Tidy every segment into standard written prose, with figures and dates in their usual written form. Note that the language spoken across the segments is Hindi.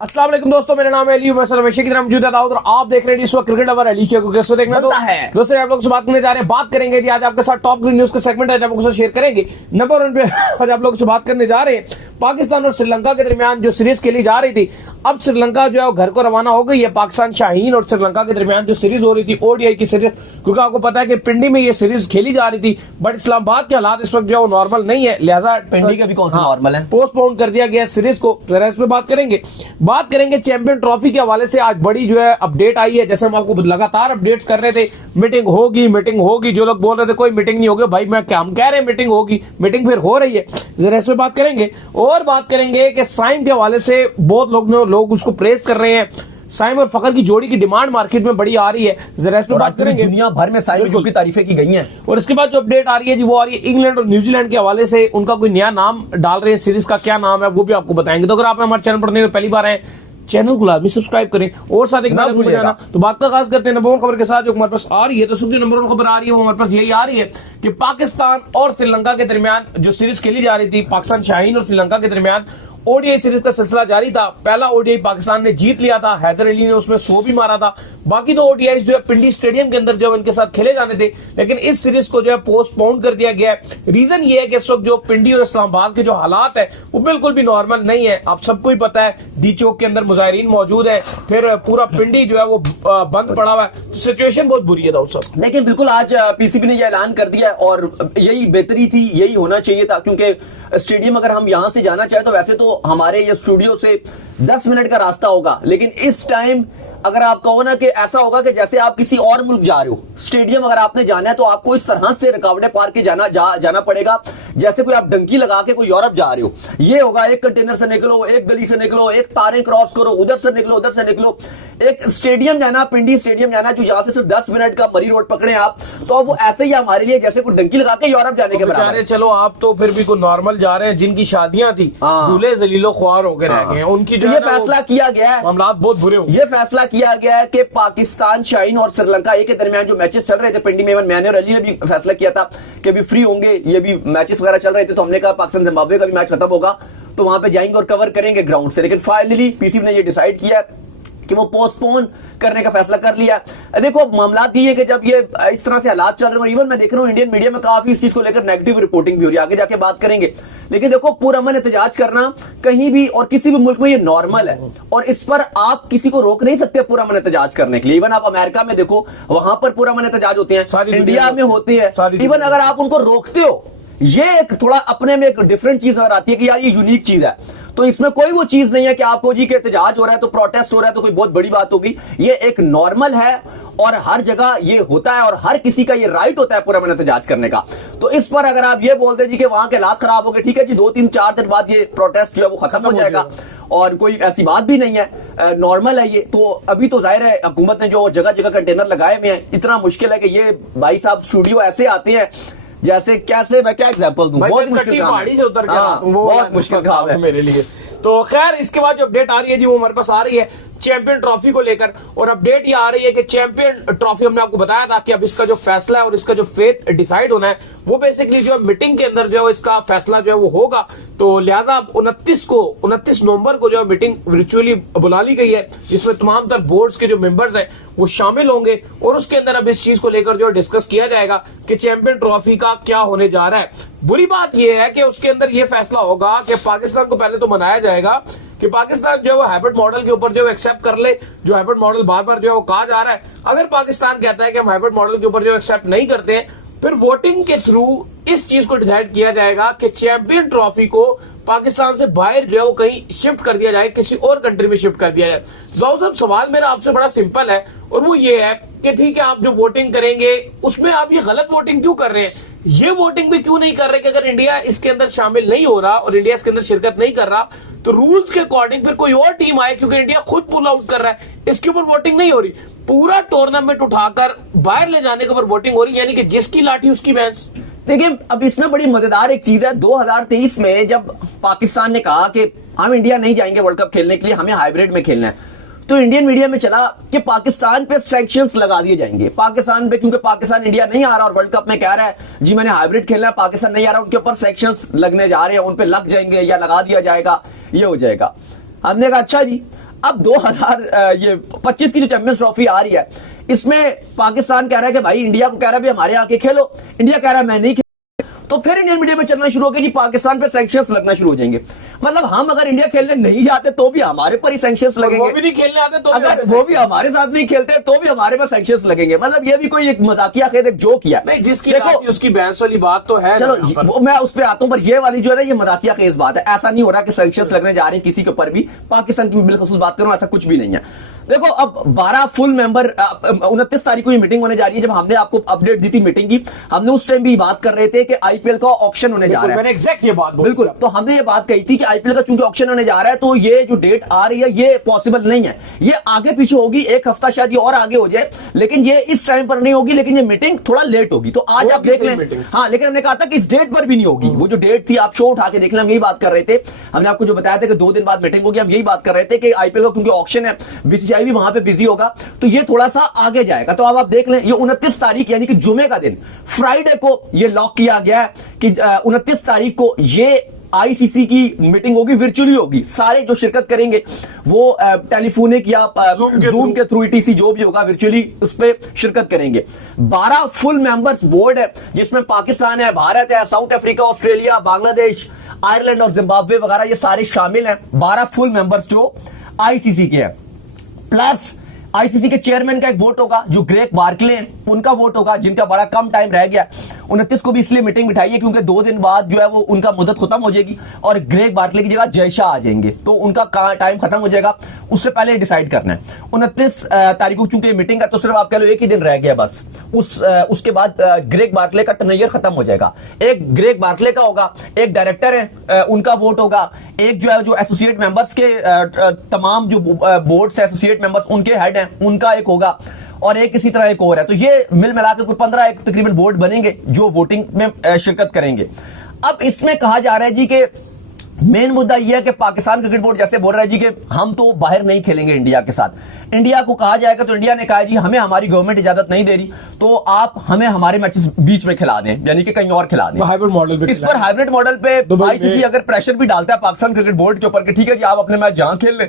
अस्सलाम वालेकुम दोस्तों, मेरा नाम है अली। मैं हमेशा की तरह मौजूद है और आप देख रहे हैं इस वक्त क्रिकेट लवर अली को कैसे देखना तो है दोस्तों आप लोग से बात करने जा रहे हैं। बात करेंगे जी आज आपके साथ टॉप ग्रीन न्यूज का सेगमेंट है, आप लोगों से शेयर करेंगे। नंबर 1 पे आज आप लोगों से बात करने जा रहे हैं पाकिस्तान और श्रीलंका के दरमियान जो सीरीज खेली जा रही थी। अब श्रीलंका जो है घर को रवाना हो गई है। पाकिस्तान शाहीन और श्रीलंका के दरमियान जो सीरीज हो रही थी ओडीआई की सीरीज, क्योंकि आपको पता है कि पिंडी में ये सीरीज खेली जा रही थी, बट इस्लामाबाद के हालात इस वक्त जो है वो नॉर्मल नहीं है, लिहाजा पिंडी का भी कौन सा नॉर्मल है, पोस्टपोन कर दिया गया सीरीज को। जरा इस पे बात करेंगे चैंपियन ट्रॉफी के हवाले से आज बड़ी जो है अपडेट आई है। जैसे हम आपको लगातार अपडेट्स कर रहे थे, मीटिंग होगी। जो लोग बोल रहे थे कोई मीटिंग नहीं होगी, भाई हम कह रहे हैं मीटिंग होगी, मीटिंग फिर हो रही है। जरा इस पे बात करेंगे और बात करेंगे कि साइम के हवाले से बहुत लोग उसको प्रेस कर रहे हैं। साइम और फखर की जोड़ी की डिमांड मार्केट में बड़ी आ रही है, जरा इस पे बात करेंगे। दुनिया भर में साइम की तारीफें की गई हैं। और इसके बाद जो अपडेट आ रही है जी वो आ रही है इंग्लैंड और न्यूजीलैंड के हवाले से। उनका कोई नया नाम डाल रहे हैं, सीरीज का क्या नाम है वो भी आपको बताएंगे। तो अगर आप हमारे चैनल पर नहीं पहली बार आए, चैनल को लाजमी सब्सक्राइब करें और साथ एक भूल जाना। तो बात का आगाज करते हैं नंबर 1 खबर के साथ जो हमारे पास आ रही है। तो सुबह नंबर 1 खबर आ रही है वो हमारे पास यही आ रही है कि पाकिस्तान और श्रीलंका के दरमियान जो सीरीज खेली जा रही थी, पाकिस्तान शाहीन और श्रीलंका के दरमियान ओडीआई सीरीज का सिलसिला जारी था। पहला ओडीआई पाकिस्तान ने जीत लिया था, हैदर अली ने उसमें 100 भी मारा था। बाकी दो ओडीआई जो है पिंडी स्टेडियम के अंदर जो इनके साथ खेले जाने थे, लेकिन इस सीरीज को जो है पोस्टपोन कर दिया गया है। रीजन ये है कि इस वक्त जो पिंडी और इस्लामाबाद के जो हालात है वो बिल्कुल भी नॉर्मल नहीं है। आप सबको ही पता है डी चौक के अंदर मुजाहिरीन मौजूद है, फिर पूरा पिंडी जो है वो बंद पड़ा हुआ है। तो सिचुएशन बहुत बुरी है दोस्तों। लेकिन बिल्कुल आज पीसीबी ने यह ऐलान कर दिया और यही बेहतरी थी, यही होना चाहिए था, क्योंकि स्टेडियम अगर हम यहां से जाना चाहें तो वैसे तो हमारे ये स्टूडियो से 10 मिनट का रास्ता होगा, लेकिन इस टाइम अगर आप कहो ना कि ऐसा होगा कि जैसे आप किसी और मुल्क जा रहे हो। स्टेडियम अगर आपने जाना है तो आपको इस तरह से रुकावटें पार के जाना पड़ेगा जैसे कोई आप डंकी लगा के कोई यूरोप जा रहे हो। ये होगा एक कंटेनर से निकलो, एक गली से निकलो, एक तारें क्रॉस करो, उधर से निकलो, उधर से निकलो। एक स्टेडियम जाना, पिंडी स्टेडियम जाना, जो यहां से सिर्फ 10 मिनट का मरी रोड पकड़े आप, तो वो ऐसे ही हमारे लिए जैसे कोई डंकी लगा के यूरोप जाने के बराबर। चलो आप तो फिर भी कोई नॉर्मल जा रहे हैं, जिनकी शादियां थी दूल्हे जलीलो ख्वार होकर रह गए हैं, उनकी जो ये फैसला किया गया है, मामला बहुत बुरे हो। ये फैसला किया गया है कि पाकिस्तान शाहीन और श्रीलंका के दरमियान जो मैचेस चल रहे थे पिंडी में, मैंने और अली ने भी फैसला किया था कि अभी फ्री होंगे, ये भी मैचेस वगैरह चल रहे थे, तो हमने कहा पाकिस्तान जिम्बाब्वे का भी मैच खत्म होगा तो वहां पे जाएंगे और कवर करेंगे ग्राउंड से। लेकिन फाइनली पीसीबी ने ये डिसाइड किया कि वो पोस्टपोन करने का फैसला कर लिया। देखो मामला ये है कि जब ये इस तरह से हालात चल रहे हैं, इवन मैं देख रहा हूं इंडियन मीडिया में काफी इस चीज को लेकर नेगेटिव रिपोर्टिंग भी हो रही है, आगे जाके बात करेंगे। लेकिन देखो पुरअमन एहतजाज करना कहीं भी और किसी भी मुल्क में ये नॉर्मल है और इस पर आप किसी को रोक नहीं सकते पुरअमन एहतजाज करने के लिए। इवन आप अमेरिका में देखो, वहां पर पुरअमन एहतजाज होते हैं, इंडिया में होते हैं। इवन अगर आप उनको रोकते हो, ये एक थोड़ा अपने में एक डिफरेंट चीज नजर आती है कि यार ये यूनिक चीज है। तो इसमें कोई वो चीज नहीं है कि आपको जी के एहतजाज हो रहा है तो प्रोटेस्ट हो रहा है तो कोई बहुत बड़ी बात होगी। ये एक नॉर्मल है और हर जगह ये होता है और हर किसी का ये राइट होता है पुरअमन एहतजाज करने का। तो इस पर अगर आप ये बोलते जी कि वहां के हालात खराब हो गए, ठीक है जी, 2-3-4 दिन बाद ये प्रोटेस्ट जो है वो खत्म हो जाएगा और कोई ऐसी बात भी नहीं है, नॉर्मल है ये। तो अभी तो जाहिर है हुकूमत ने जो जगह जगह कंटेनर लगाए हुए हैं, इतना मुश्किल है कि ये भाई साहब स्टूडियो ऐसे आते हैं जैसे कैसे मैं क्या एग्जांपल दूं, बहुत मुश्किल पहाड़ी से उतर के बहुत मुश्किल काम है मेरे लिए। तो खैर इसके बाद जो अपडेट आ रही है जी वो हमारे पास आ रही है चैंपियन ट्रॉफी को लेकर। और अपडेट ये आ रही है कि चैंपियन ट्रॉफी हमने आपको बताया था कि अब इसका जो फैसला है और इसका जो फेथ डिसाइड होना है वो बेसिकली जो है मीटिंग के अंदर जो है इसका फैसला जो है वो होगा। तो लिहाजा 29 नवंबर को जो है मीटिंग वर्चुअली बुला ली गई है, जिसमें तमाम तर बोर्ड्स के जो मेंबर्स हैं वो शामिल होंगे और उसके अंदर अब इस चीज को लेकर जो डिस्कस किया जाएगा कि चैंपियन ट्रॉफी का क्या होने जा रहा है। बुरी बात यह है कि उसके अंदर यह फैसला होगा कि पाकिस्तान को पहले तो मनाया जाएगा कि पाकिस्तान जो है वो हाइब्रिड मॉडल के ऊपर जो है एक्सेप्ट कर ले, जो हाइब्रिड मॉडल बार बार जो है वो कहा जा रहा है। अगर पाकिस्तान कहता है कि हम हाइब्रिड मॉडल के ऊपर जो एक्सेप्ट नहीं करते हैं, फिर वोटिंग के थ्रू इस चीज को डिसाइड किया जाएगा कि चैंपियन ट्रॉफी को पाकिस्तान से बाहर जो है वो कहीं शिफ्ट कर दिया जाए, किसी और कंट्री में शिफ्ट कर दिया जाए। जाओ साहब, सवाल मेरा आपसे बड़ा सिंपल है और वो ये है कि ठीक है आप जो वोटिंग करेंगे उसमें आप ये गलत वोटिंग क्यों कर रहे हैं? ये वोटिंग भी क्यों नहीं कर रहे कि अगर इंडिया इसके अंदर शामिल नहीं हो रहा और इंडिया इसके अंदर शिरकत नहीं कर रहा तो रूल्स के अकॉर्डिंग फिर कोई और टीम आए, क्योंकि इंडिया खुद पुल आउट कर रहा है, इसके ऊपर वोटिंग नहीं हो रही। पूरा टूर्नामेंट उठाकर बाहर ले जाने के ऊपर वोटिंग हो रही है, यानी कि जिसकी लाठी उसकी भैंस। देखिए अब इसमें बड़ी मजेदार एक चीज है, 2023 में जब पाकिस्तान ने कहा कि हम इंडिया नहीं जाएंगे वर्ल्ड कप खेलने के लिए, हमें हाइब्रिड में खेलना है, तो इंडियन मीडिया में चला कि पाकिस्तान पे सैंक्शंस लगा दिए जाएंगे पाकिस्तान पे, क्योंकि पाकिस्तान इंडिया नहीं आ रहा और वर्ल्ड कप में कह रहा है जी मैंने हाइब्रिड खेलना है, पाकिस्तान नहीं आ रहा, उनके ऊपर सैंक्शंस लगने जा रहे हैं, उन पे लग जाएंगे या लगा दिया जाएगा, ये हो जाएगा। हमने कहा अच्छा जी, अब 2025 की जो चैंपियंस ट्रॉफी आ रही है, इसमें पाकिस्तान कह रहा है कि भाई इंडिया को कह रहा है भाई हमारे आके खेलो, इंडिया कह रहा है मैं नहीं, तो फिर इंडियन मीडिया में चलना शुरू हो गया कि पाकिस्तान पे सैंक्शंस लगना शुरू हो जाएंगे। मतलब हम अगर इंडिया खेलने नहीं जाते तो भी हमारे पर ही सैंक्शंस लगेंगे, वो भी नहीं खेलने आते तो अगर वो भी हमारे साथ नहीं खेलते तो भी हमारे पर सैंक्शंस लगेंगे। मतलब ये भी कोई एक मजाकिया खेद, एक जोक किया। नहीं, जिसकी देखो उसकी बहस वाली बात तो है। चलो मैं उस पर आता हूं, पर ये वाली जो है ना, ये मजाकिया खेज बात है। ऐसा नहीं हो रहा कि सैंक्शंस लगने जा रहे हैं किसी के ऊपर भी। पाकिस्तान की बिलखुसूस बात करूं, ऐसा कुछ भी नहीं है। देखो अब 12 फुल मेंबर 29 तारीख को ये मीटिंग होने जा रही है। जब हमने आपको अपडेट दी थी मीटिंग की, हमने उस टाइम भी बात कर रहे थे कि आईपीएल का ऑक्शन होने जा रहा है। मैंने एग्जैक्ट ये बात बोली। बिल्कुल, तो हमने ये बात कही थी कि आईपीएल का चूंकि ऑक्शन होने जा रहा है, तो ये जो डेट आ रही है ये पॉसिबल नहीं है, ये आगे पीछे होगी, एक हफ्ता शायद ये और आगे हो जाए, लेकिन ये इस टाइम पर नहीं होगी, लेकिन ये मीटिंग थोड़ा लेट होगी। तो आज आप देख लें, हाँ, लेकिन हमने कहा था कि इस डेट पर भी नहीं होगी। वो जो डेट थी आप शो उठा के देख लें, हम यही बात कर रहे थे। हमने आपको जो बताया था कि 2 दिन बाद मीटिंग होगी, हम यही बात कर रहे थे कि आईपीएल का क्योंकि ऑक्शन है, बीसीसीआई भी वहां पे बिजी होगा, तो ये थोड़ा सा आगे जाएगा। तो अब आप देख लें, ये 29 तारीख यानी कि जुमे का दिन, फ्राइडे को ये लॉक किया गया है कि 29 तारीख को ये आईसीसी की मीटिंग होगी, वर्चुअली होगी। सारे जो शिरकत करेंगे वो टेलीफोनिक या जूम के थ्रू ईटीसी जो भी होगा, वर्चुअली उस पर शिरकत करेंगे। 12 फुल मेंबर्स बोर्ड है, जिसमें पाकिस्तान है, भारत है, south Africa, Australia, Bangladesh, Ireland और जिम्बाब्वे वगैरह, ये सारे शामिल हैं। 12 फुल मेंबर्स जो आईसीसी के हैं, प्लस आईसीसी के चेयरमैन का एक वोट होगा, जो ग्रेग बार्कले हैं, उनका वोट होगा, जिनका बड़ा कम टाइम रह गया। 29 को भी इसलिए मीटिंग बिठाई है क्योंकि 2 दिन बाद जो है वो उनका मुद्दत खत्म हो जाएगी और ग्रेग बार्कले की जगह जय शाह आ जाएंगे, तो उनका टाइम खत्म हो जाएगा। उससे पहले डिसाइड करना है। 29 तारीख को चूंकि मीटिंग है, तो सिर्फ आप कह लो एक ही दिन रह गया बस। उसके बाद ग्रेग बार्कले का तनय्यर खत्म हो जाएगा। एक ग्रेग बार्कले का होगा, एक डायरेक्टर है उनका वोट होगा, एक जो है जो एसोसिएट मेंबर्स के तमाम जो बोर्ड से एसोसिएट मेंबर्स उनके हेड हैं उनका एक होगा, और एक इसी तरह एक और है। तो ये मिल मिलाकर कुछ 15 एक तकरीबन बोर्ड बनेंगे जो वोटिंग में शिरकत करेंगे। अब इसमें कहा जा रहा है जी कि मेन मुद्दा यह है कि पाकिस्तान क्रिकेट बोर्ड जैसे बोल रहा है जी कि हम तो बाहर नहीं खेलेंगे इंडिया के साथ। इंडिया को कहा जाएगा तो इंडिया ने कहा जी हमें हमारी गवर्नमेंट इजाजत नहीं दे रही, तो आप हमें हमारे मैचेस बीच में खिला दें, यानी कि कहीं और खिला दें। हाइब्रिड मॉडल पे, इस पर हाइब्रिड मॉडल पे आईसीसी अगर प्रेशर भी डालता है पाकिस्तान क्रिकेट बोर्ड के ऊपर कि ठीक है जी आप अपने मैच जहां खेल लें,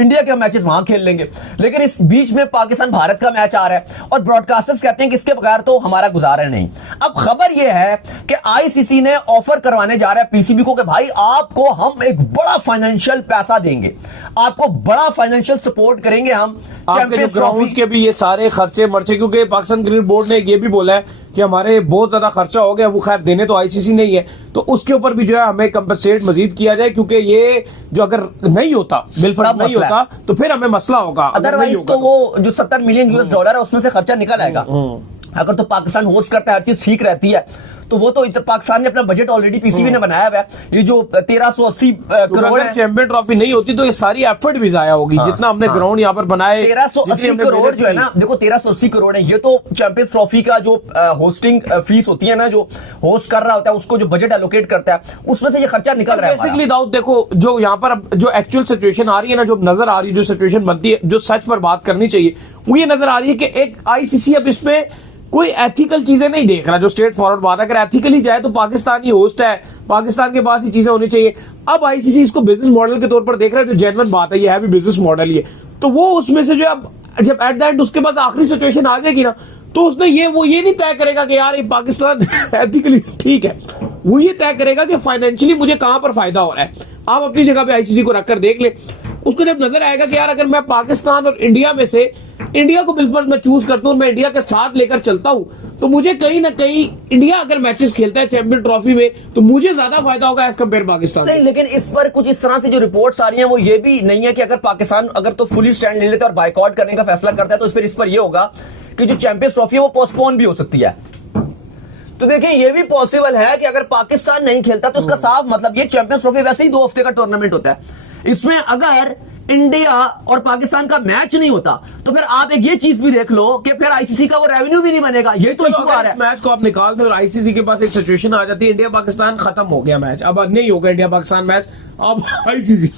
इंडिया के मैचेस वहां खेल लेंगे, लेकिन इस बीच में पाकिस्तान भारत का मैच आ रहा है और ब्रॉडकास्टर्स कहते हैं कि इसके बगैर तो हमारा गुजारा नहीं। अब खबर यह है कि आईसीसी ने ऑफर करवाने जा रहा है पीसीबी को कि भाई आपको हम एक बड़ा फाइनेंशियल पैसा देंगे, आपको बड़ा फाइनेंशियल सपोर्ट करेंगे हम चैंपियंस ट्रॉफी के भी ये सारे खर्चे मर्चे, क्योंकि पाकिस्तान क्रिकेट बोर्ड ने ये भी बोला है कि हमारे बहुत ज्यादा खर्चा हो गया, वो खैर देने तो आईसीसी नहीं है, तो उसके ऊपर भी जो है हमें कंपनसेट मजीद किया जाए, क्योंकि ये जो अगर नहीं होता बिलफर्ज नहीं होता तो फिर हमें मसला होगा। अदरवाइज तो वो जो 70 मिलियन यूएस डॉलर है उसमें से खर्चा निकल आएगा। अगर तो पाकिस्तान होस्ट करता है, हर चीज ठीक रहती है, तो वो तो पाकिस्तान ने अपना बजट ऑलरेडी पीसीबी ने बनाया हुआ है। ये जो 1380 करोड़ है, चैंपियन ट्रॉफी नहीं होती तो ये सारी एफर्ट भी जाया होगी। जितना हमने ग्राउंड यहाँ पर बनाए, 1380 करोड़ जो है ना, देखो 1380 करोड़ है, ये तो चैंपियंस ट्रॉफी का जो होस्टिंग फीस होती है ना, जो होस्ट कर रहा होता है उसको जो बजट एलोकेट करता है, उसमें से ये खर्चा निकल रहा है। बेसिकली दाऊद देखो, जो यहाँ पर जो एक्चुअल सिचुएशन आ रही है ना, जो नजर आ रही है, जो सिचुएशन बनती है, जो सच पर बात करनी चाहिए, वो ये नजर आ रही है कि एक आईसीसी अब इसमें कोई एथिकल चीजें नहीं देख रहा। जो स्ट्रेट फॉरवर्ड बात है, अगर एथिकली जाए तो पाकिस्तान ही होस्ट है, पाकिस्तान के पास ही चीजें होनी चाहिए। अब आईसीसी इसको बिजनेस मॉडल के तौर पर देख रहा है, जो जेन्युइन बात है, ये है भी बिजनेस मॉडल ही है, तो वो उसमें से जो अब जब एट द एंड उसके बाद आखिरी सिचुएशन आ जाएगी ना, तो उसने ये नहीं तय करेगा कि यार ये पाकिस्तान एथिकली ठीक है, वो ये तय करेगा कि फाइनेंशियली मुझे कहां पर फायदा हो रहा है। आप अपनी जगह पे आईसीसी को रखकर देख ले, उसको जब नजर आएगा कि यार अगर मैं पाकिस्तान और इंडिया में से इंडिया को बिल्कुल मैं चूज करता हूं, मैं इंडिया के साथ लेकर चलता हूं, तो मुझे कहीं ना कहीं इंडिया अगर मैचेस खेलता है चैंपियन ट्रॉफी में तो मुझे ज्यादा फायदा होगा एज कंपेयर पाकिस्तान। नहीं, लेकिन इस पर कुछ इस तरह से जो रिपोर्ट्स आ रही हैं वो ये भी नहीं है कि अगर पाकिस्तान अगर तो फुली स्टैंड ले लेता है और बाइकआउट करने का फैसला करता है, तो इस पर ये होगा कि जो चैंपियंस ट्रॉफी है वो पोस्टपोन भी हो सकती है। तो देखिए ये भी पॉसिबल है कि अगर पाकिस्तान नहीं खेलता तो उसका साफ मतलब ये चैंपियंस ट्रॉफी वैसे ही 2 हफ्ते का टूर्नामेंट होता है, इसमें अगर इंडिया और पाकिस्तान का मैच नहीं होता तो फिर आप एक ये चीज भी देख लो कि फिर आईसीसी का वो रेवेन्यू भी नहीं बनेगा। ये तो इशू आ रहा है। मैच को आप निकाल दो और आईसीसी के पास एक सिचुएशन आ जाती है, इंडिया पाकिस्तान खत्म हो गया मैच, अब नहीं होगा इंडिया पाकिस्तान मैच, अब आईसीसी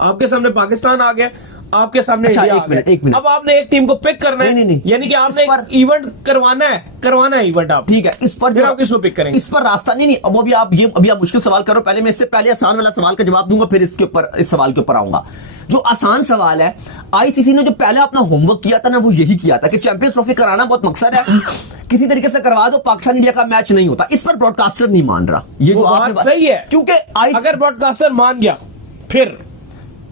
आपके सामने पाकिस्तान आ गया, आपके सामने इंडिया आ गया। एक मिनट, अब आपने एक टीम को पिक करना है, नहीं, यानी कि आपने इवेंट करवाना है इवेंट आप, ठीक है, इस पर जो आप किसको पिक करेंगे, इस पर रास्ता नहीं, अब अभी आप मुश्किल सवाल करो, पहले मैं इससे पहले आसान वाला सवाल का जवाब दूंगा, फिर इसके ऊपर इस सवाल के ऊपर आऊंगा। जो आसान सवाल है, आईसीसी ने जो पहले अपना होमवर्क किया था ना, वो यही किया था कि चैंपियंस ट्रॉफी कराना बहुत मकसद है, किसी तरीके से करवा दो, पाकिस्तान इंडिया का मैच नहीं होता। इस पर ब्रॉडकास्टर नहीं मान रहा। ये वो जो आपने बात सही है, क्योंकि अगर ब्रॉडकास्टर मान गया फिर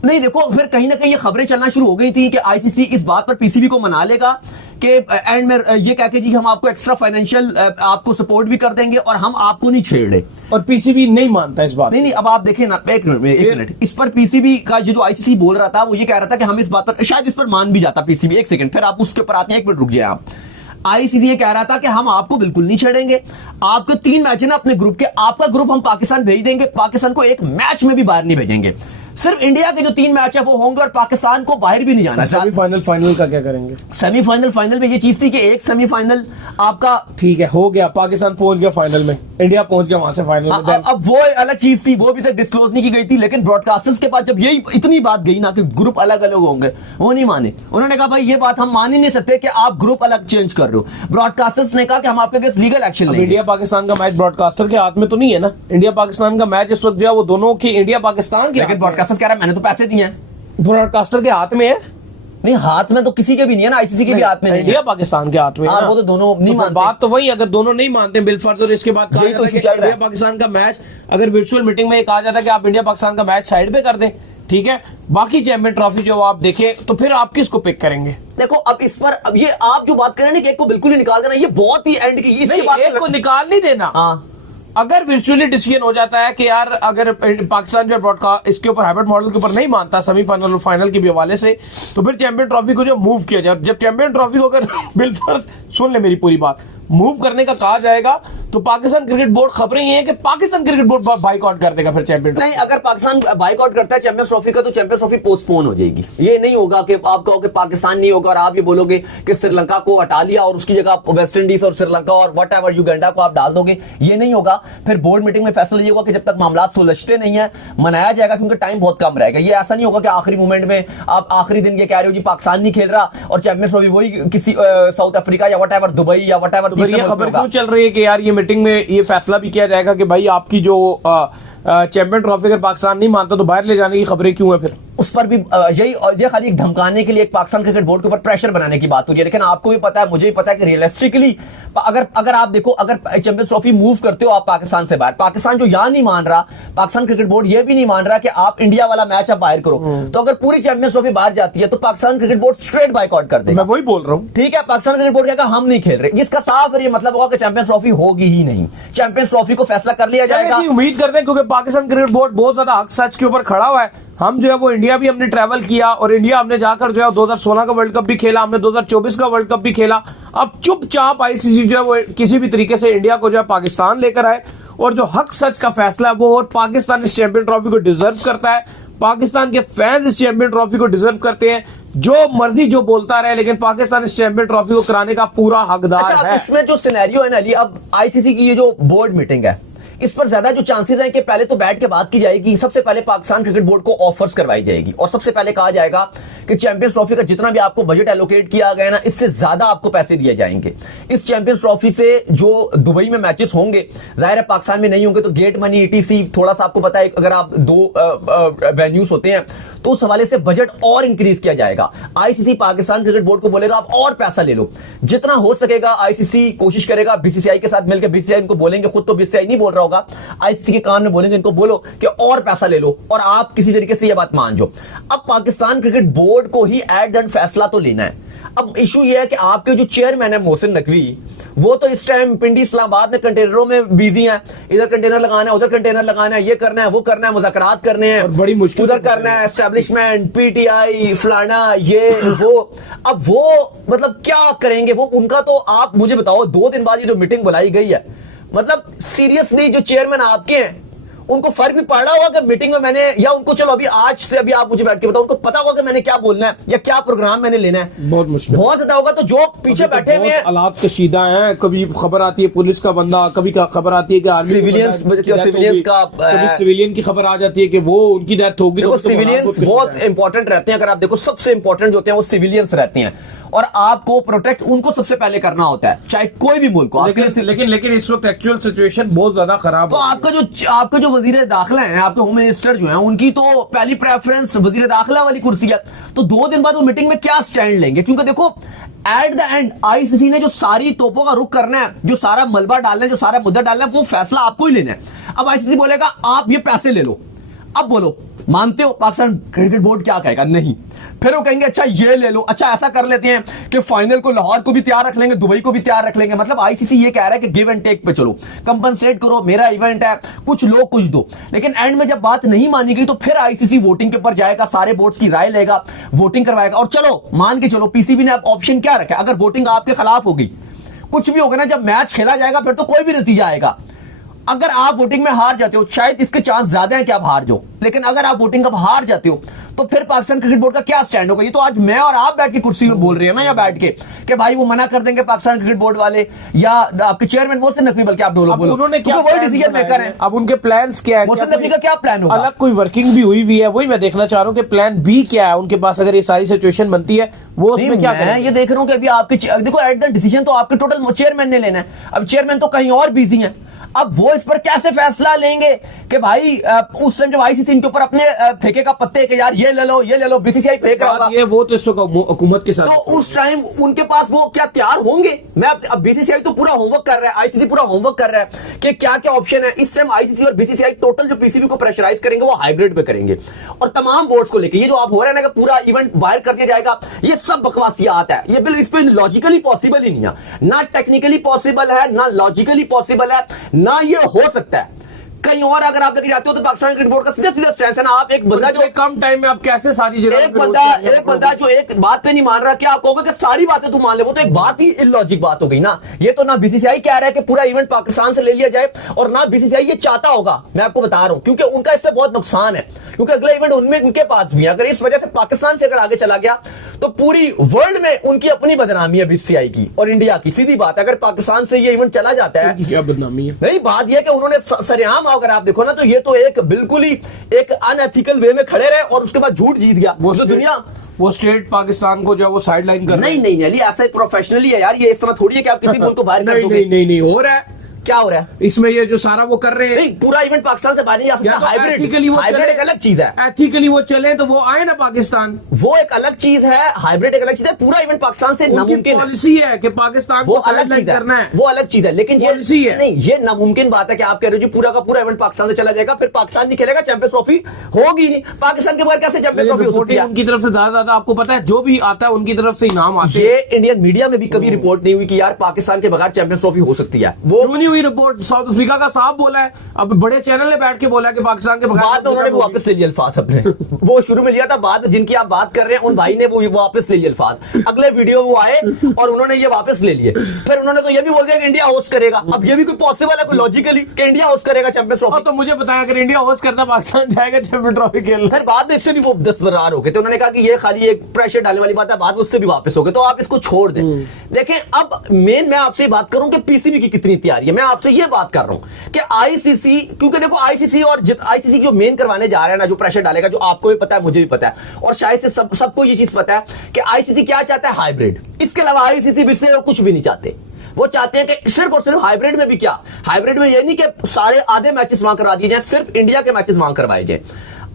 नहीं, देखो फिर कहीं ना कहीं ये खबरें चलना शुरू हो गई थी कि आईसीसी इस बात पर पीसीबी को मना लेगा कि एंड में ये कह के जी हम आपको एक्स्ट्रा फाइनेंशियल आपको सपोर्ट भी कर देंगे और हम आपको नहीं छेड़ रहे। और पीसीबी नहीं मानता इस बात। नहीं, अब आप देखें ना, एक मिनट, इस पर पीसीबी का जो आईसीसी बोल रहा था वो ये कह रहा था कि हम इस बात पर, शायद इस पर मान भी जाता पीसीबी। एक सेकंड, फिर आप उसके ऊपर आते हैं, एक मिनट रुक जाए आप। आईसीसी ये कह रहा था कि हम आपको बिल्कुल नहीं छेड़ेंगे, आपके 3 मैच है ना अपने ग्रुप के, आपका ग्रुप हम पाकिस्तान भेज देंगे, पाकिस्तान को एक मैच में भी बाहर नहीं भेजेंगे, सिर्फ इंडिया के जो 3 मैच है वो होंगे और पाकिस्तान को बाहर भी नहीं जाना। सेमीफाइनल फाइनल का क्या करेंगे? सेमीफाइनल फाइनल में ये चीज थी कि एक सेमीफाइनल आपका ठीक है, हो गया, पाकिस्तान पहुंच गया फाइनल में, इंडिया पहुंच गया वहां से फाइनल में। अब वो अलग चीज थी, वो अभी तक डिस्क्लोज नहीं की गई थी, लेकिन ब्रॉडकास्टर्स के पास जब यही इतनी बात गई ना कि ग्रुप अलग अलग होंगे, वो नहीं माने। उन्होंने कहा भाई ये बात हम मान ही नहीं सकते कि आप ग्रुप अलग चेंज कर रहे हो। ब्रॉडकास्टर्स ने कहा कि हम आपके अगेंस्ट लीगल एक्शन लेंगे। इंडिया पाकिस्तान का मैच ब्रॉडकास्टर के हाथ में तो नहीं है ना। इंडिया पाकिस्तान का मैच इस वक्त जो है वो दोनों की इंडिया पाकिस्तान के, लेकिन ब्रॉडकास्टर्स कह रहा है मैंने तो पैसे दिए हैं। ब्रॉडकास्टर के हाथ में है नहीं, हाथ में तो किसी के भी नहीं है ना, आईसीसी के भी हाथ में नहीं है, इंडिया पाकिस्तान के हाथ में है ना। वो तो दोनों नहीं मानते। बात तो वही, अगर दोनों नहीं मानते बिलफर्ज, और इसके बाद कहा यही तो जाता है इशू कि चल रहा है। इंडिया पाकिस्तान का मैच, अगर वर्चुअल मीटिंग में ये कहा जाता है कि आप इंडिया पाकिस्तान का मैच साइड पे कर दें, ठीक है, बाकी चैंपियन ट्रॉफी जो आप देखें, तो फिर आप किसको पिक करेंगे? देखो अब इस पर, अब ये आप जो बात कर रहे हैं ना कि एक को बिल्कुल ही निकाल देना, ये बहुत ही एंड की, इसके नहीं, बाद एक को निकाल नहीं देना। हाँ, अगर वर्चुअली डिसीजन हो जाता है कि यार अगर पाकिस्तान जो ब्रॉडकास्ट इसके ऊपर हाइब्रिड मॉडल के ऊपर नहीं मानता सेमीफाइनल और फाइनल के भी हवाले से, तो फिर चैंपियन ट्रॉफी को जो मूव किया जाए, जब चैंपियन ट्रॉफी को अगर बिलफर्ज, सुन ले मेरी पूरी बात, मूव करने का कहा जाएगा तो पाकिस्तान क्रिकेट बोर्ड, खबरें ये हैं कि पाकिस्तान क्रिकेट बोर्ड बाइकआउट कर देगा फिर चैंपियन। नहीं, अगर पाकिस्तान बाइकआउट करता है चैंपियंस ट्रॉफी का, तो चैंपियंस ट्रॉफी पोस्टपोन हो जाएगी। ये नहीं होगा कि आप कहो कि पाकिस्तान नहीं होगा और आप ये बोलोगे कि श्रीलंका को हटा लिया और उसकी जगह वेस्ट इंडीज और श्रीलंका और वट एवर युगांडा को आप डाल दोगे, ये नहीं होगा। फिर बोर्ड मीटिंग में फैसला ये होगा कि जब तक मामला सुलझते नहीं है मनाया जाएगा, क्योंकि टाइम बहुत कम रहेगा। ये ऐसा नहीं होगा कि आखिरी मोमेंट में आप आखिरी दिन ये कह रहे हो जी पाकिस्तान नहीं खेल रहा और चैंपियंस ट्रॉफी वही किसी साउथ अफ्रीका या वट एवर दुबई या वट एवर। खबर क्यों चल रही है कि यार ये मीटिंग में ये फैसला भी किया जाएगा कि भाई आपकी जो चैंपियन ट्रॉफी अगर पाकिस्तान नहीं मानता तो बाहर ले जाने की खबरें क्यों है फिर? उस पर भी यही, और ये खाली धमकाने के लिए एक पाकिस्तान क्रिकेट बोर्ड के ऊपर प्रेशर बनाने की बात हो रही है। लेकिन आपको भी पता है, मुझे भी पता है कि रियलिस्टिकली अगर आप देखो, अगर चैंपियंस ट्रॉफी मूव करते हो आप पाकिस्तान से बाहर, पाकिस्तान जो यहां नहीं मान रहा, पाकिस्तान क्रिकेट बोर्ड ये भी नहीं मान रहा कि आप इंडिया वाला मैच आप बाहर करो, तो अगर पूरी चैंपियंस ट्रॉफी बाहर जाती है तो Pakistan cricket board straight boycott कर देगा। मैं वही बोल रहा हूं, ठीक है, पाकिस्तान क्रिकेट बोर्ड कहेगा हम नहीं खेल रहे, जिसका साफ ये मतलब होगा कि चैंपियंस ट्रॉफी होगी ही नहीं। चैंपियंस ट्रॉफी को फैसला कर लिया जाएगा। उम्मीद करते हैं, क्योंकि पाकिस्तान क्रिकेट बोर्ड बहुत ज्यादा हक सच के ऊपर खड़ा हुआ है। हम जो है वो इंडिया भी हमने ट्रैवल किया और इंडिया हमने जाकर जो है 2016 का वर्ल्ड कप भी खेला, हमने 2024 का वर्ल्ड कप भी खेला। अब चुपचाप आईसीसी जो है वो किसी भी तरीके से इंडिया को जो है पाकिस्तान लेकर आए और जो हक सच का फैसला है वो, और पाकिस्तान इस चैंपियन ट्रॉफी को डिजर्व करता है। पाकिस्तान के फैंस इस चैंपियन ट्रॉफी को डिजर्व करते हैं। जो मर्जी जो बोलता रहे, लेकिन पाकिस्तान इस चैंपियन ट्रॉफी को कराने का पूरा हकदार है। इसमें जो सिनेरियो है ना अली, अब आईसीसी की ये जो बोर्ड मीटिंग है, इस पर ज्यादा जो चांसेस हैं कि पहले तो बैठ के बात की जाएगी। सबसे पहले पाकिस्तान क्रिकेट बोर्ड को ऑफर्स करवाई जाएगी और सबसे पहले कहा जाएगा कि चैंपियंस ट्रॉफी का जितना भी आपको बजट एलोकेट किया गया ना, इससे ज्यादा आपको पैसे दिए जाएंगे। इस चैंपियंस ट्रॉफी से जो दुबई में मैचेस होंगे, जाहिर है पाकिस्तान में नहीं होंगे, तो गेट मनी ईटीसी थोड़ा सा आपको पता है, अगर आप 2 वेन्यूज होते हैं तो उस हवाले से बजट और इंक्रीज किया जाएगा। आईसीसी पाकिस्तान क्रिकेट बोर्ड को बोलेगा आप और पैसा ले लो, जितना हो सकेगा। आईसीसी कोशिश करेगा बीसीसीआई के साथ मिलकर, बीसीसीआई इनको बोलेंगे, खुद तो बीसीसीआई नहीं बोल रहा होगा, आईसीसी के कान में बोलेंगे इनको, बोलो कि और पैसा ले लो और आप किसी तरीके से यह बात मान जाओ। अब पाकिस्तान क्रिकेट बोर्ड को ही एट द एंड फैसला तो लेना है। अब इशू यह है कि आपके जो चेयरमैन है मोहसिन नकवी, वो तो इस टाइम पिंडी इस्लामाबाद में कंटेनरों में बिजी हैं। इधर कंटेनर लगाना है, उधर कंटेनर लगाना है, ये करना है, वो करना है, मुज़ाकरात करने हैं, बड़ी मुश्किल उधर करना है, एस्टेब्लिशमेंट, पीटीआई, फलाना, ये वो। अब वो मतलब क्या करेंगे वो, उनका तो आप मुझे बताओ, 2 दिन बाद ये जो मीटिंग बुलाई गई है, मतलब सीरियसली जो चेयरमैन आपके हैं उनको फर्क भी पड़ रहा होगा कि मीटिंग में मैंने, या उनको चलो अभी आज से अभी आप मुझे बैठ के बताओ, उनको पता होगा कि मैंने क्या बोलना है या क्या प्रोग्राम मैंने लेना है। बहुत मुश्किल, बहुत ज्यादा होगा। तो जो पीछे बैठे हुए हैं, हालात कशीदा हैं, कभी खबर आती है पुलिस का बंदा, कभी खबर आती है कि आर्मी सिविलियंस का, कभी सिविलियन की खबर आ जाती है कि वो उनकी डेथ होगी। देखो सिविलियंस बहुत इंपॉर्टेंट रहते हैं। अगर आप देखो सबसे इंपॉर्टेंट जो होते हैं वो सिविलियंस रहते हैं और आपको प्रोटेक्ट उनको सबसे पहले करना होता है, चाहे कोई भी मुल्क हो। लेकिन इस वक्त एक्चुअल सिचुएशन बहुत ज्यादा खराब तो आपका जो वजीर दाखिला हैं, आपके होम मिनिस्टर जो हैं, उनकी तो पहली प्रेफरेंस वजीर दाखिला वाली कुर्सी है। तो 2 दिन बाद वो मीटिंग में क्या स्टैंड लेंगे? क्योंकि देखो एट द एंड आईसीसी ने जो सारी तोपों का रुख करना है, जो सारा मलबा डालना है, जो सारा मुद्दा डालना है, वो फैसला आपको ही लेना है। अब आईसीसी बोलेगा आप ये पैसे ले लो, अब बोलो मानते हो पाकिस्तान क्रिकेट बोर्ड क्या कहेगा? नहीं। फिर वो कहेंगे अच्छा ये ले लो, अच्छा ऐसा कर लेते हैं कि फाइनल को लाहौर को भी तैयार रख लेंगे, दुबई को भी तैयार रख लेंगे। मतलब आईसीसी ये कह रहा है कि गिव एंड टेक पे चलो, कंपनसेट करो, मेरा इवेंट है, कुछ लो कुछ दो। लेकिन एंड में जब बात नहीं मानी गई तो फिर आईसीसी वोटिंग के ऊपर जाएगा, सारे बोर्ड्स की राय लेगा, वोटिंग करवाएगा। और चलो मान के चलो पीसीबी ने अब ऑप्शन क्या रखा, अगर वोटिंग आपके खिलाफ होगी, कुछ भी होगा ना, जब मैच खेला जाएगा फिर तो कोई भी नतीजा आएगा। अगर आप वोटिंग में हार जाते हो, शायद इसके चांस ज्यादा है कि आप हार जाओ, लेकिन अगर आप वोटिंग अब हार जाते हो तो फिर पाकिस्तान क्रिकेट बोर्ड का क्या स्टैंड होगा? ये तो आज मैं और आप बैठ के कुर्सी में बोल रहे हैं ना, या बैठ के कि भाई वो मना कर देंगे पाकिस्तान क्रिकेट बोर्ड वाले, या आपके चेयरमैन मोहसिन नकवी, बल्कि आप बोलो उन्होंने क्या वही डिसीजन मेकर है। अब उनके प्लान्स क्या है? मोहसिन नकवी का क्या प्लान होगा? अलग कोई वर्किंग भी हुई है, वही मैं देखना चाह रहा हूँ कि प्लान बी क्या है उनके पास, अगर ये सारी सिचुएशन बनती है वो उसमें क्या करें? ये देख रहा हूँ कि अभी आपके देखो एट द डिसीजन तो आपके टोटल चेयरमैन ने लेना है। अब चेयरमैन तो कहीं और बिजी है, अब वो इस पर कैसे फैसला लेंगे कि भाई उस टाइम जब आईसीसी इनके ऊपर अपने फेंके का पत्ते कि यार ये ले लो, बीसीसीआई फेंक रहा होगा, ये वो तो इस वक्त हुकूमत के साथ, तो उस टाइम उनके पास वो क्या तैयार होंगे? मैं अब बीसीसीआई तो पूरा होमवर्क कर रहा है, आईसीसी पूरा होमवर्क कर रहा है कि क्या क्या ऑप्शन है। इस टाइम आईसीसी और बीसीसीआई टोटल जो पीसीबी को प्रेशराइज करेंगे वो हाइब्रिड पे करेंगे, और तमाम बोर्ड्स को लेकर ये जो आप हो रहा है ना कि पूरा इवेंट बाहर कर दिया जाएगा, ये सब बकवासियात है। ये बिल इस पे लॉजिकली पॉसिबल ही नहीं है, ना टेक्निकली पॉसिबल है, ना लॉजिकली पॉसिबल है, ना ये हो सकता है। कहीं और अगर आप लेके जाते हो तो पाकिस्तान क्रिकेट बोर्ड का सीधा सीधा स्टैंड है ना, आप एक बंदा जो कम टाइम में आप कैसे सारी जगह एक बंदा जो एक बात पे नहीं मान रहा, क्या आप कहोगे कि सारी बातें तू मान ले? वो तो एक बात ही इलॉजिक बात हो गई ना। ये तो ना बीसीसीआई कह रहा है कि पूरा इवेंट पाकिस्तान से ले लिया जाए, और ना बीसीसीआई ये चाहता होगा, मैं आपको बता रहा हूं, क्योंकि उनका इससे बहुत नुकसान है, क्योंकि अगला इवेंट उनमें उनके पास भी है। अगर इस वजह से पाकिस्तान से अगर आगे चला गया तो पूरी वर्ल्ड में उनकी अपनी बदनामी है बीसीसीआई की और इंडिया की। सीधी बात है, अगर पाकिस्तान से ये इवेंट चला जाता है, क्या बदनामी है? नहीं, बात यह कि उन्होंने सरेआम अगर आप देखो ना तो ये तो एक बिल्कुल ही एक अनएथिकल वे में खड़े रहे और उसके बाद झूठ जीत गया वो दुनिया। वो स्टेट पाकिस्तान को जो वो साइड लाइन कर नहीं अली, ऐसा प्रोफेशनली है यार, ये इस तरह थोड़ी है कि आप किसी मुल्क को बाहर कर दोगे। नहीं हो रहा है। क्या हो रहा है इसमें? ये जो सारा वो कर रहे हैं, नहीं, पूरा इवेंट पाकिस्तान से बाहर नहीं जा सकता। हाइब्रिड एक अलग चीज है, एथिकली वो चले तो वो आए ना पाकिस्तान, वो एक अलग चीज है, हाइब्रिड एक अलग चीज है। पूरा इवेंट पाकिस्तान से नामुमकिन पॉलिसी है कि पाकिस्तान वो को अलग चीज करना है, वो अलग चीज है। लेकिन पॉलिसी है नहीं, ये नामुमकिन बात है कि आप कह रहे हो जी पूरा का पूरा इवेंट पाकिस्तान से चला जाएगा, फिर पाकिस्तान नहीं खेलेगा, चैंपियंस ट्रॉफी होगी नहीं। पाकिस्तान के बगैर कैसे चैंपियंस ट्रॉफी हो सकती है? उनकी तरफ से ज्यादा आपको पता है, जो भी आता है उनकी तरफ से इनाम आते हैं। ये इंडियन मीडिया में भी कभी रिपोर्ट नहीं हुई कि यार पाकिस्तान के बगैर चैंपियंस ट्रॉफी हो सकती है। वो क्यों नहीं हुई रिपोर्ट? साउथ अफ्रीका का साहब बोला है, अब बड़े चैनल ने बैठ के बोला है कि पाकिस्तान के बगैर, बाद में उन्होंने वापस ले लिया अल्फाज अपने वो शुरू में लिया था, बाद जिनकी आप बात कर रहे हैं उन भाई ने वो वापस ले लिया अल्फाज। अगले वीडियो वो आए और उन्होंने ये वापस ले लिए। फिर उन्होंने तो ये भी बोल दिया कि इंडिया होस्ट करेगा। अब ये भी कोई पॉसिबल है कोई लॉजिकली कि इंडिया होस्ट करेगा चैंपियंस ट्रॉफी? तो मुझे बताया अगर इंडिया होस्ट करता पाकिस्तान जाएगा चैंपियंस ट्रॉफी खेलने। फिर बाद में इससे भी वो दस्तबरदार हो गए थे, उन्होंने कहा कि ये खाली एक प्रेशर डालने वाली बात है, बाद उससे भी वापस हो गए। तो आप इसको छोड़ दें। देखें, अब मेन मैं आपसे बात करूं कि पीसीबी की कितनी तैयारी है। मैं आपसे ये बात कर रहा हूं कि आईसीसी, क्योंकि देखो आईसीसी और आईसीसी जो मेन करवाने जा रहा है ना, जो प्रेशर डालेगा, जो आपको भी पता है, मुझे भी पता है, और शायद से सबको ये चीज पता है कि आईसीसी क्या चाहता है, हाइब्रिड। इसके अलावा आईसीसी भी से कुछ भी नहीं चाहते। वो चाहते हैं कि सिर्फ और सिर्फ हाइब्रिड में भी क्या, हाइब्रिड में ये नहीं कि सारे आधे मैचेस वहां करा दिए जाए, सिर्फ इंडिया के मैचेस वहां करवाए जाए।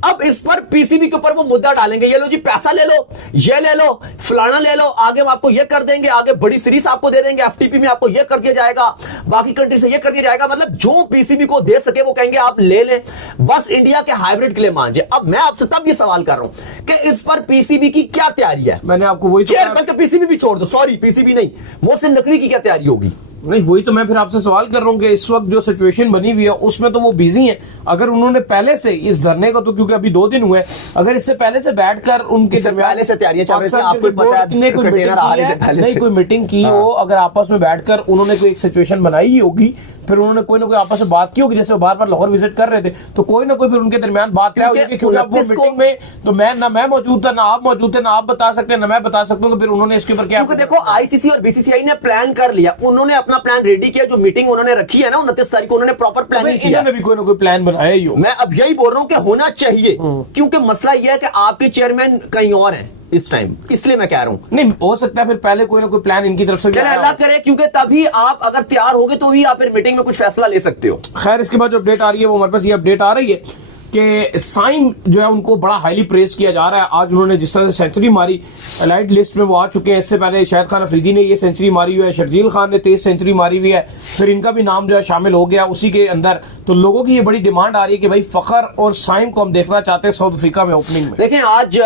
अब इस पर पीसीबी के ऊपर वो मुद्दा डालेंगे, ये लो जी पैसा ले लो, ये ले लो, फलाना ले लो, आगे हम आपको ये कर देंगे, आगे बड़ी सीरीज आपको दे देंगे, एफटीपी में आपको ये कर दिया जाएगा, बाकी कंट्री से ये कर दिया जाएगा। मतलब जो पीसीबी को दे सके वो कहेंगे आप ले लें, बस इंडिया के हाइब्रिड के लिए मान जाए। अब मैं आपसे तब ये सवाल कर रहा हूं कि इस पर पीसीबी की क्या तैयारी है? मैंने आपको वही बल्कि पीसीबी भी छोड़ दो, सॉरी पीसीबी नहीं, मोहसिन नकवी की क्या तैयारी होगी? नहीं, वही तो मैं फिर आपसे सवाल कर रहा हूं कि इस वक्त जो सिचुएशन बनी हुई है उसमें तो वो बिजी हैं। अगर उन्होंने पहले से इस धरने को, तो क्योंकि अभी 2 दिन हुए, अगर इससे पहले से बैठकर उनके पहले से तैयारियां चल रही थी, आपको पता है, नहीं कोई मीटिंग की हो, अगर आपस में बैठकर उन्होंने कोई एक सिचुएशन बनाई ही होगी, फिर उन्होंने कोई ना कोई आपस में बात की होगी, जैसे बार बार लाहौर विजिट कर रहे थे, तो कोई ना कोई फिर उनके दरमियान बात क्या होगी, क्योंकि अब वो मीटिंग में तो मैं मौजूद था, ना आप मौजूद थे, ना आप बता सकते हैं, ना मैं बता सकता हूं, तो फिर उन्होंने इसके ऊपर क्या? क्योंकि देखो आईसीसी और बीसीसीआई ने प्लान कर लिया, उन्होंने अपना प्लान रेडी किया, जो मीटिंग उन्होंने रखी है ना 29 तारीख को, उन्होंने प्रॉपर प्लानिंग किया। इन्होंने भी कोई ना कोई प्लान बनाया ही हो। मैं अब यही बोल रहा हूं कि होना चाहिए, क्योंकि मसला यह है कि आपके चेयरमैन कहीं और हैं इस टाइम, इसलिए मैं कह रहा हूं। नहीं हो सकता है फिर पहले कोई ना कोई प्लान इनकी तरफ से भी चले आया अल्लाह हो। करे, क्योंकि तभी आप अगर तैयार होगे तो ही आप फिर मीटिंग में कुछ फैसला ले सकते हो। खैर इसके बाद जो अपडेट आ रही है वो हमारे पास ये अपडेट आ रही है कि साइम जो है उनको बड़ा हाईली प्रेस किया जा रहा है। आज उन्होंने जिस तरह से सेंचुरी मारी, एलाइट लिस्ट में वो आ चुके हैं। इससे पहले शाहिद खान अफरीदी ने ये सेंचुरी मारी हुई है, शर्जील खान ने 23 सेंचुरी मारी हुई है, फिर इनका भी नाम जो है शामिल हो गया उसी के अंदर। तो लोगों की ये बड़ी डिमांड आ रही है कि भाई फखर और साइम को हम देखना चाहते हैं साउथ अफ्रीका में ओपनिंग में। देखें आज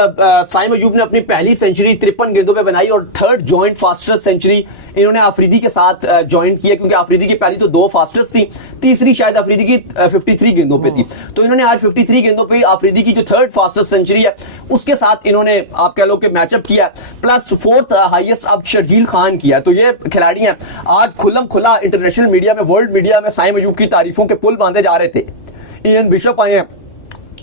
साइम अयूब ने अपनी पहली सेंचुरी 53 गेंदों पे बनाई और थर्ड जॉइंट फास्टेस्ट सेंचुरी इन्होंने आफरीदी के साथ ज्वाइन किया, क्योंकि आफरीदी की पहली तो 2 फास्टेस्ट थी, तीसरी शायद आफरीदी की 53 गेंदों पे थी। तो इन्होंने आज 53 गेंदों पे आफरीदी की जो थर्ड फास्टेस्ट सेंचुरी है उसके साथ इन्होंने आप कह लो कि मैचअप किया, प्लस फोर्थ हाईएस्ट अब शर्जील खान किया। तो ये खिलाड़ी हैं, आज खुल्लम खुला इंटरनेशनल मीडिया में, वर्ल्ड मीडिया में साइम अयूब की तारीफों के पुल बांधे जा रहे थे। इयन बिशप आए हैं,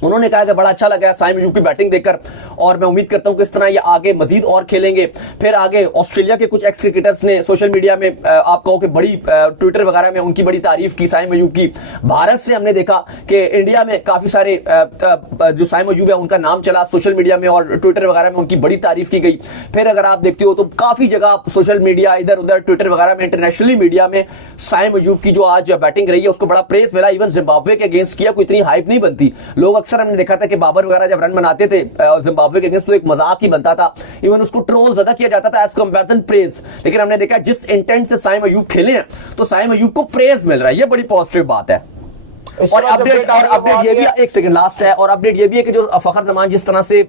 उन्होंने कहा कि बड़ा अच्छा लगा साइम अयूब की बैटिंग देखकर, और मैं उम्मीद करता हूं कि इस तरह ये आगे मजीद और खेलेंगे। फिर आगे ऑस्ट्रेलिया के कुछ एक्स क्रिकेटर्स ने सोशल मीडिया में आप कहो कि बड़ी ट्विटर वगैरह में उनकी बड़ी तारीफ की साइम अयूब की। भारत से हमने देखा कि इंडिया में काफी सारे जो साइम अयूब है उनका नाम चला सोशल मीडिया में और ट्विटर वगैरह में उनकी बड़ी तारीफ की गई। फिर अगर आप देखते हो तो काफी जगह सोशल मीडिया इधर उधर ट्विटर वगैरह में इंटरनेशनली मीडिया में साइम अयूब की जो आज बैटिंग रही है उसको बड़ा प्रेस मिला। इवन जिम्बाब्वे के अगेंस्ट किया, कोई इतनी हाइप नहीं बनती। लोग अक्सर हमने देखा था कि बाबर वगैरह जब रन बनाते थे जिम्बाब्वे के अगेंस्ट तो एक मजाक ही बनता था, इवन उसको ट्रोल ज्यादा किया जाता था एज कंपैरिजन प्रेज। लेकिन हमने देखा जिस इंटेंट से साइम अयूब खेले हैं तो साइम अयूब को प्रेज मिल रहा है, ये बड़ी पॉजिटिव बात है। और अपडेट ये भी एक सेकंड लास्ट है, और अपडेट ये भी है कि जो फखर जमान जिस तरह से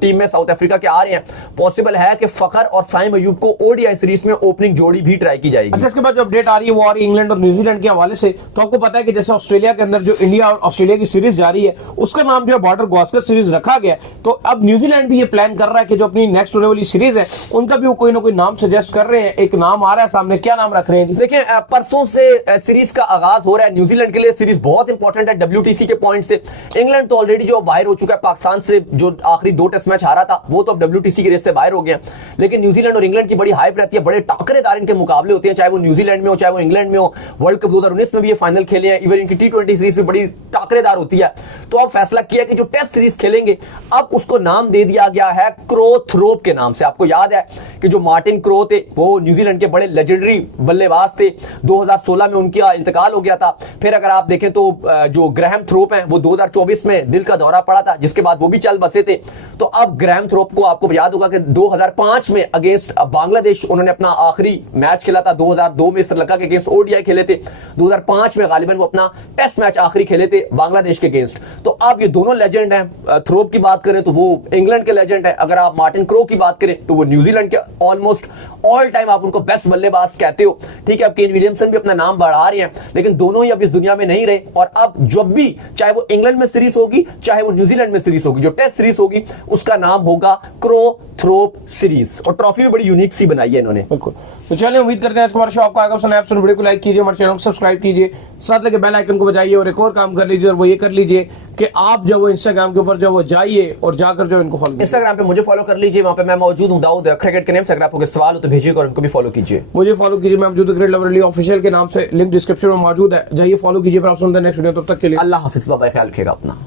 टीम में साउथ अफ्रीका के आ रहे हैं, पॉसिबल है कि फखर और साइम अयूब को ओडीआई सीरीज में ओपनिंग जोड़ी भी ट्राई की जाएगी। अच्छा, इसके बाद जो अपडेट आ रही है वो आ रही है इंग्लैंड और न्यूजीलैंड के हवाले से। तो आपको पता है कि जैसे ऑस्ट्रेलिया के अंदर जो इंडिया और ऑस्ट्रेलिया की सीरीज जारी है उसका नाम जो है बॉर्डर गावस्कर सीरीज रखा गया। तो अब न्यूजीलैंड भी ये प्लान कर रहा है कि जो अपनी नेक्स्ट होने वाली सीरीज है उनका भी वो कोई ना कोई नाम सजेस्ट कर रहे हैं। एक नाम आ रहा है सामने, क्या नाम रख रहे हैं? देखिए परसों से सीरीज का आगाज हो रहा है। न्यूजीलैंड के लिए सीरीज बहुत इंपॉर्टेंट है WTC के पॉइंट से। इंग्लैंड तो ऑलरेडी जो बाहर हो चुका है पाकिस्तान से, जो आखिरी 2 टेस्ट मैच हारा था वो तो अब WTC की रेस से बाहर हो गया। लेकिन न्यूजीलैंड और इंग्लैंड की बड़ी हाइप रहती है, बड़े टाकरेदार इनके मुकाबले होते हैं, चाहे वो न्यूजीलैंड में हो चाहे वो इंग्लैंड में हो। वर्ल्ड कप 2019 में भी ये फाइनल खेले हैं, इवन इनकी T20 सीरीज भी बड़ी टाकरेदार होती है। तो अब फैसला किया कि जो टेस्ट सीरीज खेलेंगे अब उसको नाम दे दिया गया है क्रो थ्रोप के नाम से। आपको याद है कि जो मार्टिन क्रो थे वो न्यूजीलैंड के बड़े लेजेंडरी बल्लेबाज थे, 2016 में उनका इंतकाल हो गया था। फिर अगर आप देखें तो जो ग्रैहम थ्रोप हैं वो 2024 में दिल का दौरा पड़ा था, जिसके बाद वो भी चल बसे थे। तो अब ग्रैहम थ्रोप को आपको याद होगा कि 2005 में अगेंस्ट बांग्लादेश उन्होंने अपना आखिरी मैच खेला था। 2002 में श्रीलंका के अगेंस्ट ओडीआई खेले थे, 2005 में गालिबन वो अपना टेस्ट मैच आखिरी खेले थे बांग्लादेश के अगेंस्ट। तो अब ये दोनों लेजेंड हैं। थ्रोप की बात करें तो वो इंग्लैंड के लेजेंड है, अगर आप मार्टिन क्रो की बात करें तो वो न्यूजीलैंड के ऑलमोस्ट ऑल टाइम आप उनको बेस्ट बल्लेबाज कहते हो। ठीक है, अब केन विलियमसन भी अपना नाम बढ़ा रहे हैं, लेकिन दोनों ही अब इस दुनिया में नहीं रहे। और अब जब भी चाहे वो इंग्लैंड में सीरीज होगी चाहे वो न्यूजीलैंड में सीरीज होगी, जो टेस्ट सीरीज होगी उसका नाम होगा क्रो थ्रोप सीरीज। और ट्रॉफी भी बड़ी यूनिक सी बनाई है इन्होंने। बिल्कुल, तो चलिए उम्मीद करते हैं आज हमारा शो आपको आएगा पसंद आया। वीडियो को लाइक कीजिए, हमारे चैनल को सब्सक्राइब कीजिए, साथ लगे बेल आइकन को बजाइए और एक और काम कर लीजिए, और वो ये कर लीजिए कि आप जो वो इंस्टाग्राम के ऊपर जो वो जाइए और जाकर जो इनको फॉलो, इंस्टाग्राम पे मुझे फॉलो कर लीजिए, वहां पे मैं मौजूद हूं दाऊद क्रिकेट के नेम से। अगर आपको कोई सवाल हो तो भेजिएगा और इनको भी फॉलो कीजिए। मुझे फॉलो कीजिए, मैं मौजूद क्रिकेट लवर अली ऑफिशियल के नाम से, लिंक डिस्क्रिप्शन में मौजूद है, जाइए फॉलो कीजिए। फिर आप सुनते हैं नेक्स्ट वीडियो, तब तक के लिए अल्लाह हाफिज, बाय, ख्याल रखिएगा अपना।